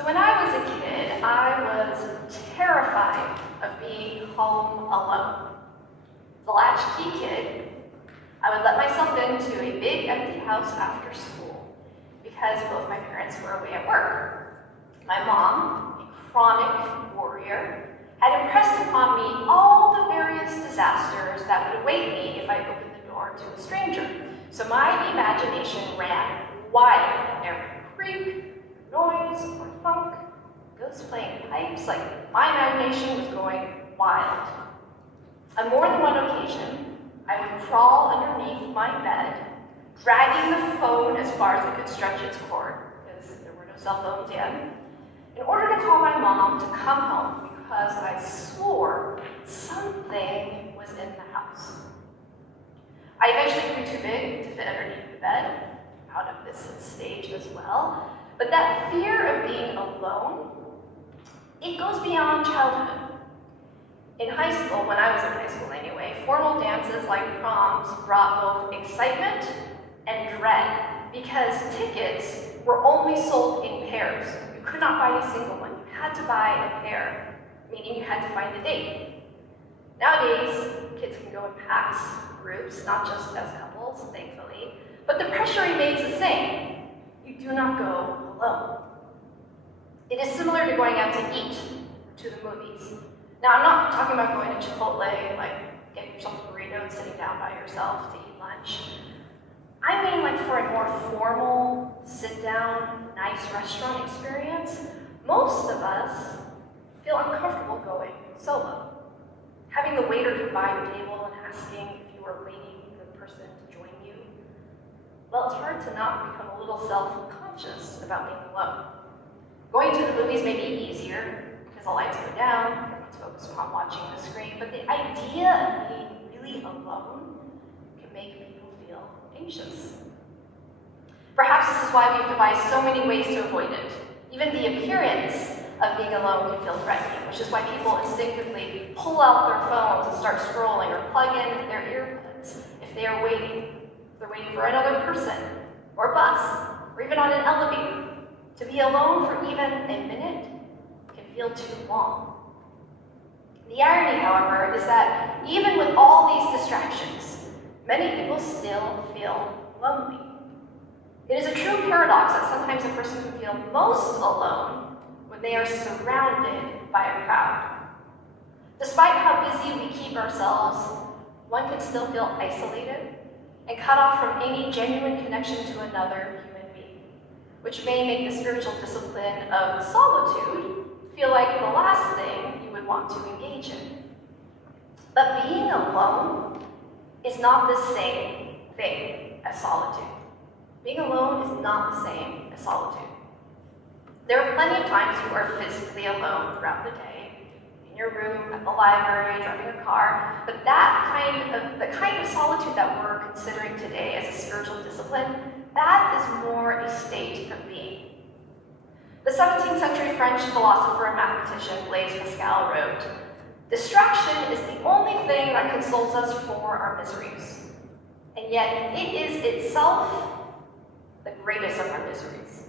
So when I was a kid, I was terrified of being home alone. The latchkey kid, I would let myself into a big empty house after school because both my parents were away at work. My mom, a chronic warrior, had impressed upon me all the various disasters that would await me if I opened the door to a stranger. So my imagination ran wild. Every creak, noise, or thunk, ghosts playing pipes, like my imagination was going wild. On more than one occasion, I would crawl underneath my bed, dragging the phone as far as it could stretch its cord, because there were no cell phones yet, in order to call my mom to come home, because I swore something was in the house. I eventually grew too big to fit underneath the bed, out of this stage as well, but that fear of being alone, it goes beyond childhood. In high school, when I was in high school anyway, formal dances like proms brought both excitement and dread because tickets were only sold in pairs. You could not buy a single one. You had to buy a pair, meaning you had to find a date. Nowadays, kids can go in packs, groups, not just as couples, thankfully, but the pressure remains the same. You do not go alone. It is similar to going out to eat, to the movies. Now, I'm not talking about going to Chipotle, like getting yourself a burrito and sitting down by yourself to eat lunch. I mean like for a more formal, sit-down, nice restaurant experience, most of us feel uncomfortable going solo. Having the waiter come by your table and asking if you are waiting for the person to join you, well, it's hard to not become a little self-conscious about being alone. Going to the movies may be easier because the lights go down, you don't have to focus upon watching the screen, but the idea of being really alone can make people feel anxious. Perhaps this is why we've devised so many ways to avoid it. Even the appearance of being alone can feel threatening, which is why people instinctively pull out their phones and start scrolling or plug in their earbuds if they are waiting. If they're waiting for another person, or a bus, or even on an elevator. To be alone for even a minute can feel too long. The irony, however, is that even with all these distractions, many people still feel lonely. It is a true paradox that sometimes a person can feel most alone when they are surrounded by a crowd. Despite how busy we keep ourselves, one can still feel isolated and cut off from any genuine connection to another human being, which may make the spiritual discipline of solitude feel like the last thing you would want to engage in. But being alone is not the same thing as solitude. Being alone is not the same as solitude. There are plenty of times you are physically alone throughout the day, in your room, at the library, driving a car, but the kind of solitude that we're considering today as a spiritual discipline, that is more a state of being. The 17th century French philosopher and mathematician Blaise Pascal wrote, "Distraction is the only thing that consoles us for our miseries, and yet it is itself the greatest of our miseries."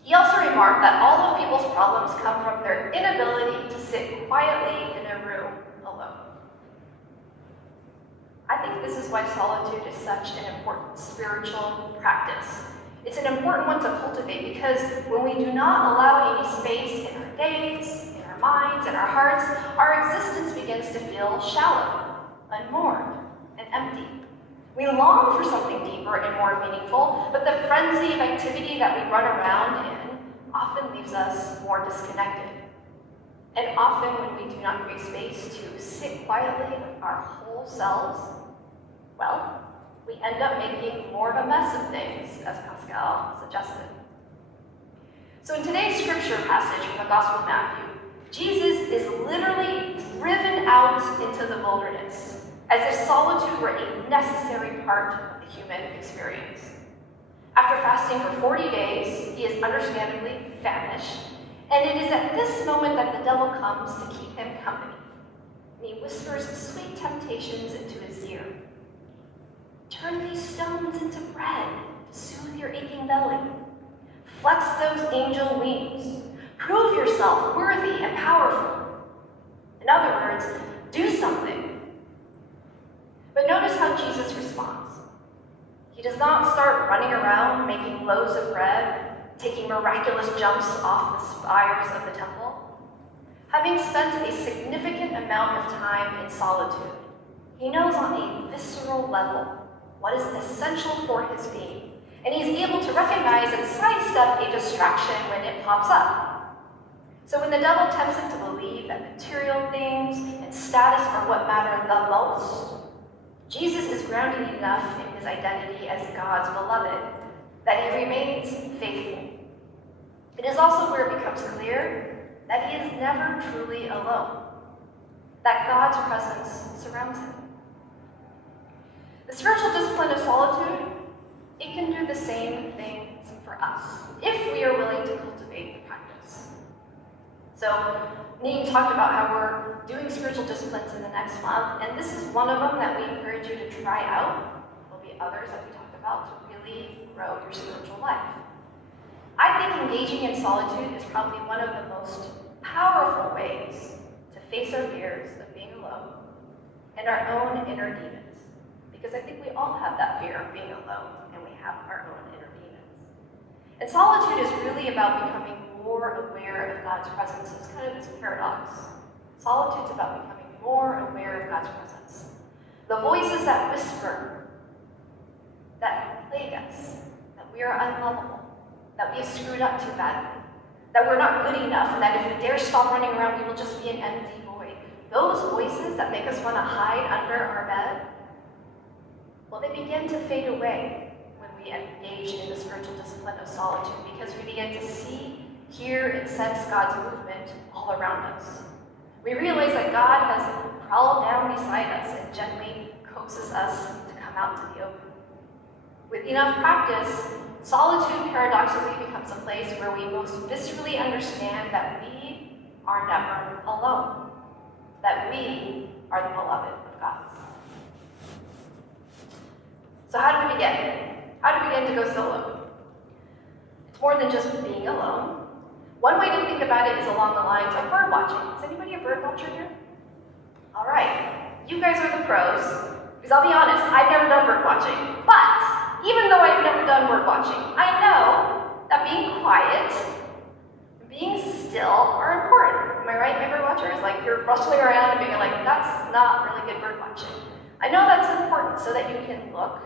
He also remarked that all of people's problems come from their inability to sit quietly in a room alone. I think this is why solitude is such an important spiritual practice. It's an important one to cultivate because when we do not allow any space in our days, in our minds, in our hearts, our existence begins to feel shallow, unmoored, and empty. We long for something deeper and more meaningful, but the frenzy of activity that we run around in often leaves us more disconnected. And often when we do not create space to sit quietly with our whole selves, well, we end up making more of a mess of things, as Pascal suggested. So in today's scripture passage from the Gospel of Matthew, Jesus is literally driven out into the wilderness, as if solitude were a necessary part of the human experience. After fasting for 40 days, he is understandably famished, and it is at this moment that the devil comes to keep him company. And he whispers sweet temptations into his ear. "Turn these stones into bread to soothe your aching belly. Flex those angel wings. Prove yourself worthy and powerful. In other words, do something. But notice how Jesus responds. He does not start running around making loaves of bread, taking miraculous jumps off the spires of the temple. Having spent a significant amount of time in solitude, he knows on a visceral level what is essential for his being, and he's able to recognize and sidestep a distraction when it pops up. So when the devil tempts him to believe that material things and status are what matter the most, Jesus is grounded enough in his identity as God's beloved that he remains faithful. It is also where it becomes clear that he is never truly alone, that God's presence surrounds him. The spiritual discipline of solitude, it can do the same things for us if we are willing to cultivate the practice. So, Nate talked about how we're doing spiritual disciplines in the next month, and this is one of them that we encourage you to try out. There'll be others that we talked about to really grow your spiritual life. I think engaging in solitude is probably one of the most powerful ways to face our fears of being alone and our own inner demons. Because I think we all have that fear of being alone, and we have our own inner demons. And solitude is really about becoming more aware of God's presence. It's kind of this paradox. Solitude's about becoming more aware of God's presence. The voices that whisper, that plague us, that we are unlovable, that we have screwed up too badly, that we're not good enough, and that if we dare stop running around, we will just be an empty void. Those voices that make us want to hide under our bed, well, they begin to fade away when we engage in the spiritual discipline of solitude, because we begin to see, hear, and sense God's movement all around us. We realize that God has crawled down beside us and gently coaxes us to come out to the open. With enough practice, solitude paradoxically becomes a place where we most viscerally understand that we are never alone, that we are the beloved of God. So how do we begin? How do we begin to go solo? It's more than just being alone. One way to think about it is along the lines of bird watching. Is anybody a bird watcher here? All right, you guys are the pros, because I'll be honest, I've never done bird watching. But even though I've never done bird watching, I know that being quiet, being still are important. Am I right, my bird watchers? Like you're rustling around and being like, that's not really good bird watching. I know that's important so that you can look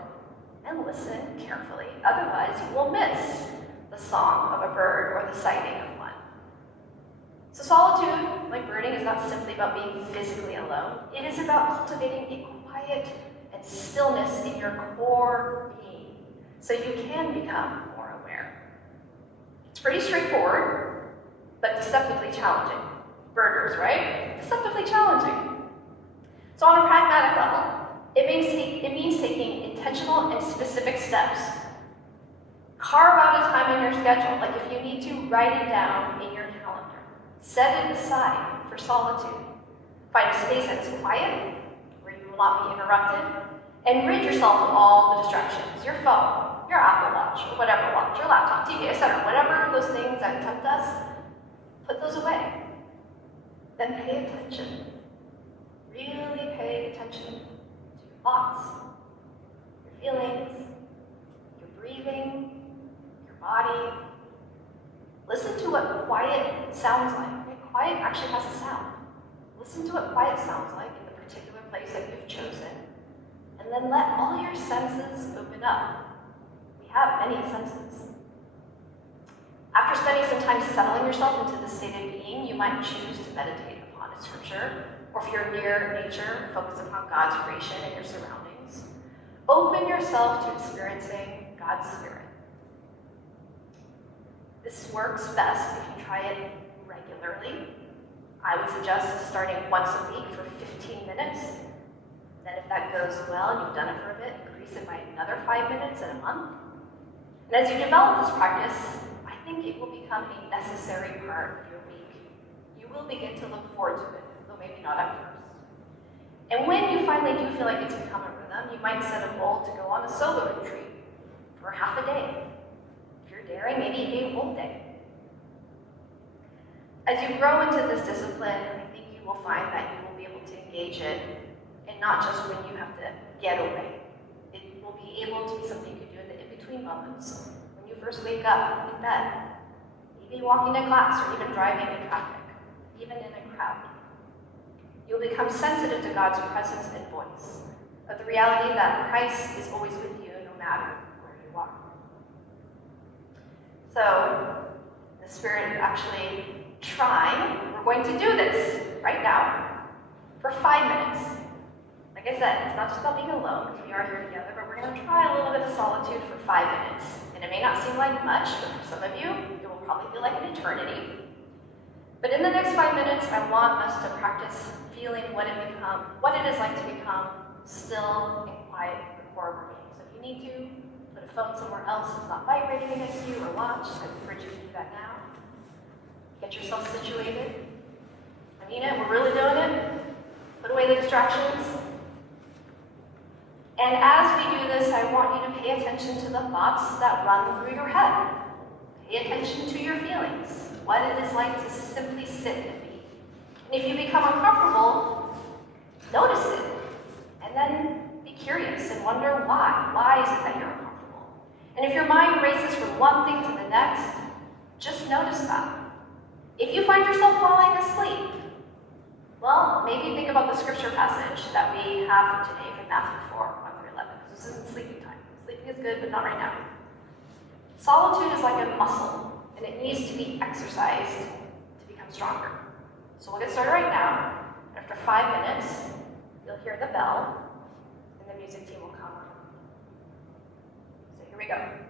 and listen carefully. Otherwise, you will miss the song of a bird or the sighting of one. So solitude, like birding, is not simply about being physically alone. It is about cultivating a quiet and stillness in your core being so you can become more aware. It's pretty straightforward, but deceptively challenging. Birders, right? Deceptively challenging. So on a pragmatic level, it means taking intentional and specific steps. Carve out a time in your schedule, like if you need to, write it down in your calendar. Set it aside for solitude. Find a space that is quiet, where you will not be interrupted, and rid yourself of all the distractions. Your phone, your Apple Watch, or whatever watch, your laptop, TV, etc. Whatever those things that tempt us, put those away. Then pay attention. Really pay attention to your thoughts, your feelings, your breathing, your body. Listen to what quiet sounds like. Right? Quiet actually has a sound. Listen to what quiet sounds like in the particular place that you've chosen, and then let all your senses open up. We have many senses. After spending some time settling yourself into this state of being, you might choose to meditate upon a scripture, or if you're near nature, focus upon God's creation and your surroundings. Open yourself to experiencing God's Spirit. This works best if you try it regularly. I would suggest starting once a week for 15 minutes. Then if that goes well and you've done it for a bit, increase it by another 5 minutes in a month. And as you develop this practice, I think it will become a necessary part of your week. You will begin to look forward to it, though maybe not at first. And when you finally do feel like it's become a rhythm, you might set a goal to go on a solo retreat for half a day. If you're daring, maybe a whole day. As you grow into this discipline, I think you will find that you will be able to engage it, and not just when you have to get away. It will be able to be something you can do in the in-between moments. When you first wake up in bed, maybe walking to class or even driving in traffic, even in a crowd. You'll become sensitive to God's presence and voice, of the reality that Christ is always with you no matter where you are. So, the Spirit is actually trying, we're going to do this right now for 5 minutes. Like I said, it's not just about being alone, because we are here together, but we're going to try a little bit of solitude for 5 minutes. And it may not seem like much, but for some of you, it will probably feel like an eternity. But in the next 5 minutes, I want us to practice feeling what it is like to become still and quiet before we're meeting. So if you need to, put a phone somewhere else that's not vibrating against you or watch. I encourage you to do that now. Get yourself situated. I mean it, we're really doing it. Put away the distractions. And as we do this, I want you to pay attention to the thoughts that run through your head. Pay attention to your feelings, what it is like to simply sit and be. And if you become uncomfortable, notice it, and then be curious and wonder why. Why is it that you're uncomfortable? And if your mind races from one thing to the next, just notice that. If you find yourself falling asleep, well, maybe think about the scripture passage that we have for today from Matthew 4, 1 through 11, because this isn't sleeping time. Sleeping is good, but not right now. Solitude is like a muscle, and it needs to be exercised to become stronger. So we'll get started right now. After 5 minutes, you'll hear the bell, and the music team will come. So here we go.